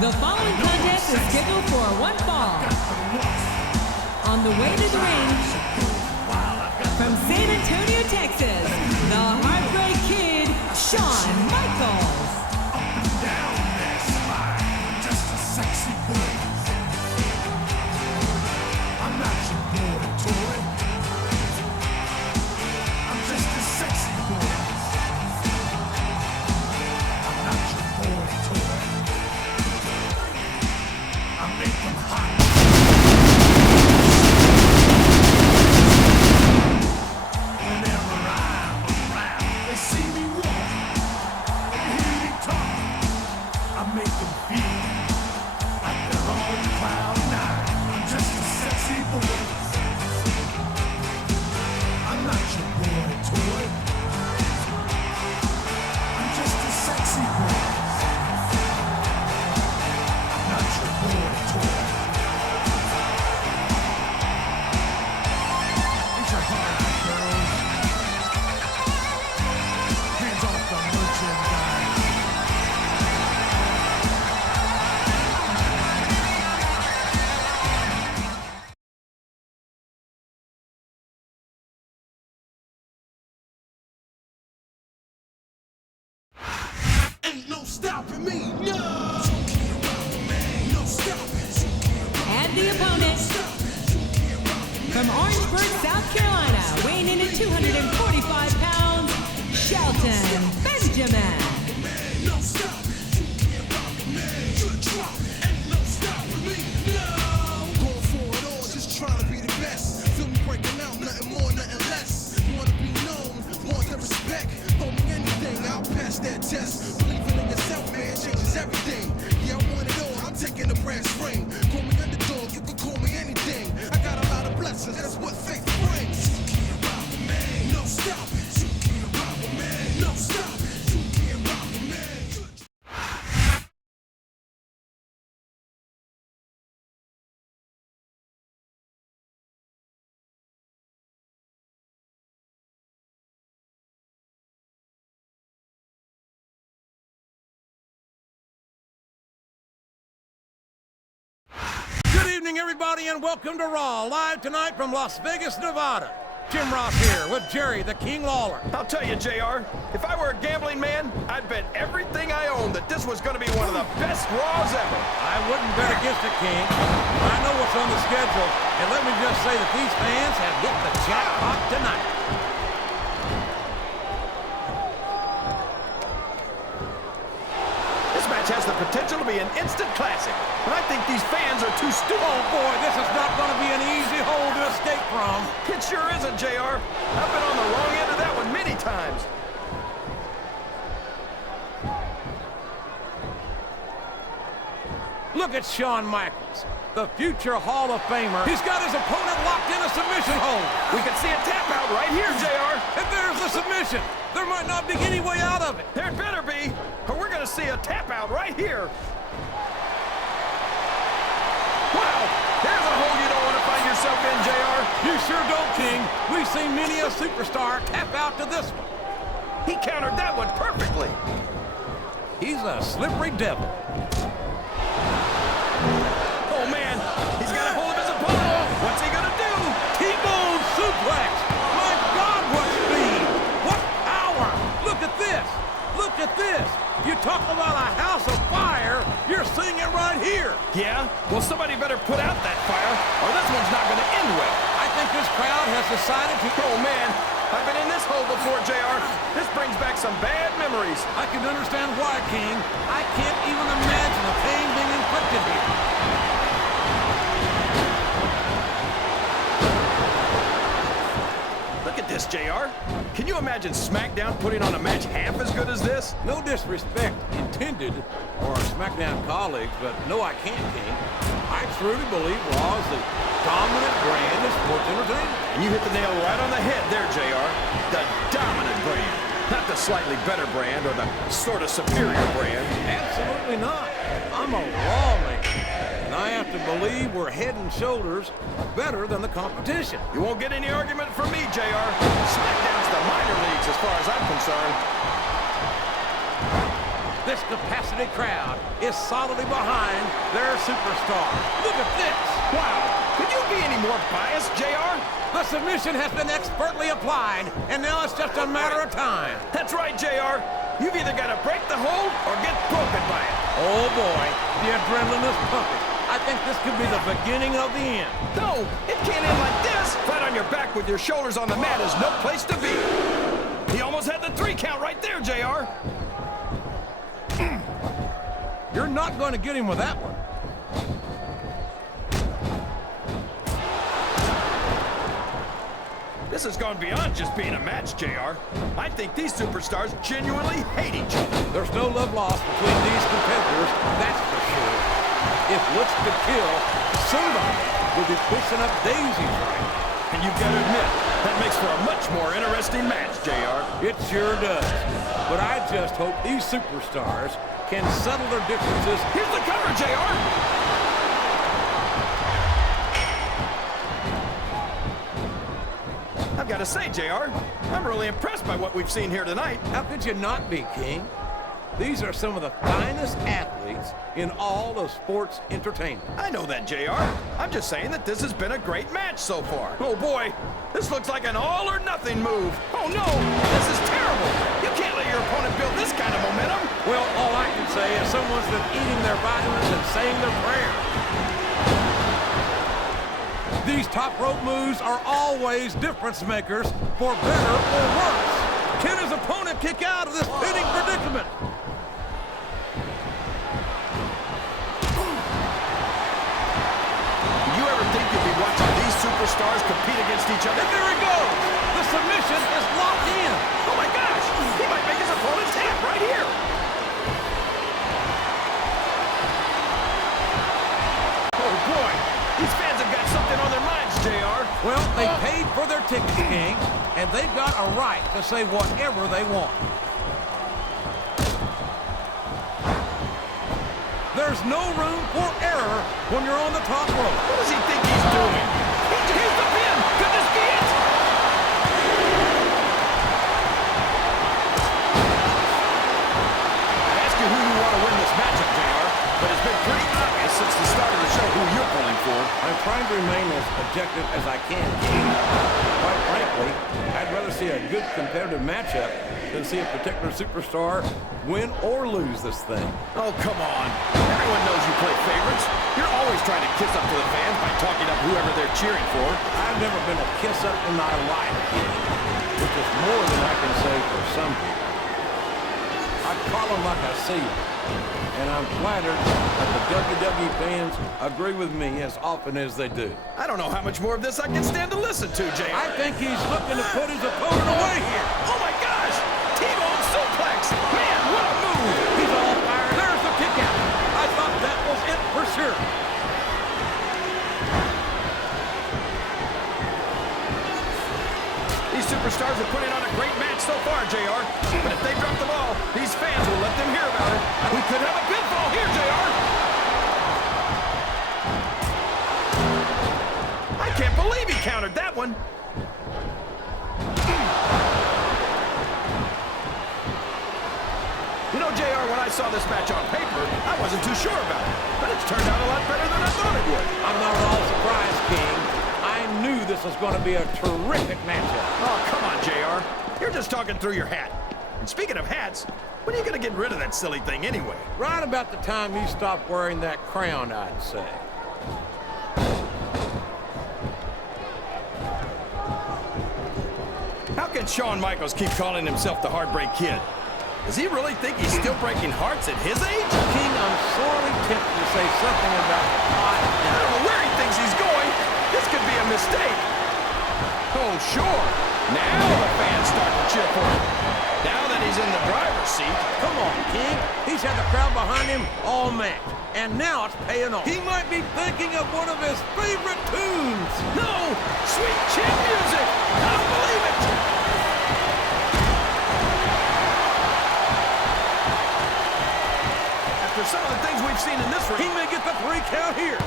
The following contest is scheduled for one fall. On the way to the ring, from San Antonio, Texas, the Heartbreak Kid, Shawn Michaels. Just a sexy boy. I'm not your boy toy. I'm just a sexy boy. I'm not your boy toy. I make them hot. Whenever I'm around, they see me walk. They hear me talk. I make them feel like they're on cloud nine. I'm just a sexy boy. I'm not your boy toy. I'm just a sexy boy. I'm not your boy toy. It's your heart, girls. Hands off the merchandise. Ain't no stopping me, no! No stopping. And the opponent, from Orangeburg, South Carolina, weighing in at 245 pounds, Shelton Benjamin. No stopping. Good drop. Ain't no stopping me, no! Going for it all, just trying to be the best. Feel me breaking out, nothing more, nothing less. Wanna be known, want the respect. Throw me anything, I'll pass that test. Believing in yourself, man, changes everything. Yeah, I want it all, I'm taking the brass ring. Call me underdog, you can call me anything. I got a lot of blessings, that's what faith brings. No stopping. No stopping. Good evening, everybody, and welcome to Raw, live tonight from Las Vegas, Nevada. Jim Ross here with Jerry the King Lawler. I'll tell you, JR, if I were a gambling man, I'd bet everything I own that this was going to be one of the best Raws ever. I wouldn't bet against it, King. I know what's on the schedule, and let me just say that these fans have hit the jackpot tonight. This match has the potential to be an instant classic, but I think these fans are too stupid. Oh, boy, this is not going to be an easy hole to escape from. It sure isn't, JR. I've been on the wrong end of that one many times. Look at Shawn Michaels, the future Hall of Famer. He's got his opponent locked in a submission hold. We can see a tap out right here, JR. And there's the submission. There might not be any way out of it. There better be, or we're going to see a tap out right here. Wow, there's a hole you don't want to find yourself in, JR. You sure don't, King. We've seen many a superstar tap out to this one. He countered that one perfectly. He's a slippery devil. Oh, man, he's got a hold of his opponent. What's he going to do? T-bone suplex. My God, what speed. What power. Look at this. Look at this. You talk about a house of fire, you're seeing it right here. Yeah? Well, somebody better put out that fire, or this one's not going to end well. I think this crowd has decided to... Oh, man, I've been in this hole before, JR. This brings back some bad memories. I can understand why, King. I can't even imagine the pain being inflicted here. Look at this, JR. Can you imagine SmackDown putting on a match half as good as this? No disrespect intended for our SmackDown colleagues, but no, I can't, King. I truly believe Raw is the dominant brand of sports entertainment. And you hit the nail right on the head there, JR. The dominant brand. Not the slightly better brand or the sort of superior brand. Absolutely not. I'm a Raw man. And I have to believe we're head and shoulders better than the competition. You won't get any argument from me, JR. SmackDown's the minor leagues as far as I'm concerned. This capacity crowd is solidly behind their superstar. Look at this. Wow. Could you be any more biased, JR? The submission has been expertly applied, and now it's just a matter of time. That's right, JR. You've either got to break the hold or get broken by it. Oh, boy. The adrenaline is pumping. I think this could be the beginning of the end. No, it can't end like this. Flat on your back with your shoulders on the mat is no place to be. He almost had the 3 count right there, JR. You're not going to get him with that one. This has gone beyond just being a match, JR. I think these superstars genuinely hate each other. There's no love lost between these competitors, that's for sure. If looks could kill, somebody will be pushing up daisies right now. And you've got to admit, that makes for a much more interesting match, JR. It sure does. But I just hope these superstars can settle their differences. Here's the cover, JR. I've got to say, JR, I'm really impressed by what we've seen here tonight. How could you not be, King? These are some of the finest athletes in all of sports entertainment. I know that, JR. I'm just saying that this has been a great match so far. Oh, boy. This looks like an all-or-nothing move. Oh, no. This is terrible. You can't let your opponent build this kind of momentum. Well, all I can say is someone's been eating their vitamins and saying their prayers. These top rope moves are always difference makers for better or worse. Can his opponent kick out of this pinning predicament? Did you ever think you'd be watching these superstars compete against each other? And there he goes. The submission is locked in. Oh, my gosh. He might make his opponent tap right here. Oh, boy. These fans have got something on their minds, JR. Well, they paid for their tickets, King, and they've got a right to say whatever they want. There's no room for error when you're on the top rope. What does he think he's doing? Here's the pin. Could this be it? I asked you who you want to win this matchup, JR, but it's been pretty obvious since the start of the show who you're pulling for. I'm trying to remain as objective as I can, King. Quite frankly, I'd rather see a good competitive matchup than see a particular superstar win or lose this thing. Oh, come on. Everyone knows you play favorites. You're always trying to kiss up to the fans by talking up whoever they're cheering for. I've never been a kiss-up in my life, King, which is more than I can say for some people. I call them like I see them, and I'm flattered that the WWE fans agree with me as often as they do. I don't know how much more of this I can stand to listen to, JR. I think he's looking to put his opponent away here. Oh, my gosh! T-bone suplex! Man, what a move! He's all fired. There's the kick out. I thought that was it for sure. These superstars are putting on a great match so far, JR. But if they drop the ball, these fans will let them hear about it. We could have a pinfall here, JR. I can't believe he countered that one. You know, JR, when I saw this match on paper, I wasn't too sure about it. But it's turned out a lot better than I thought it would. I'm not at all surprised, King. I knew this was going to be a terrific matchup. Oh, come on, JR. You're just talking through your hat. And speaking of hats, when are you going to get rid of that silly thing anyway? Right about the time you stop wearing that crown, I'd say. How can Shawn Michaels keep calling himself the Heartbreak Kid? Does he really think he's still breaking hearts at his age? King, I'm sorely tempted to say something about hot. I don't know where he thinks he's going. This could be a mistake. Oh, sure. Now the fans start to cheer for him. Now that he's in the driver's seat. Come on, King. He's had the crowd behind him all match. And now it's paying off. He might be thinking of one of his favorite tunes. No! Sweet chin music! I don't believe it! After some of the things we've seen in this ring, He may get the 3 count here.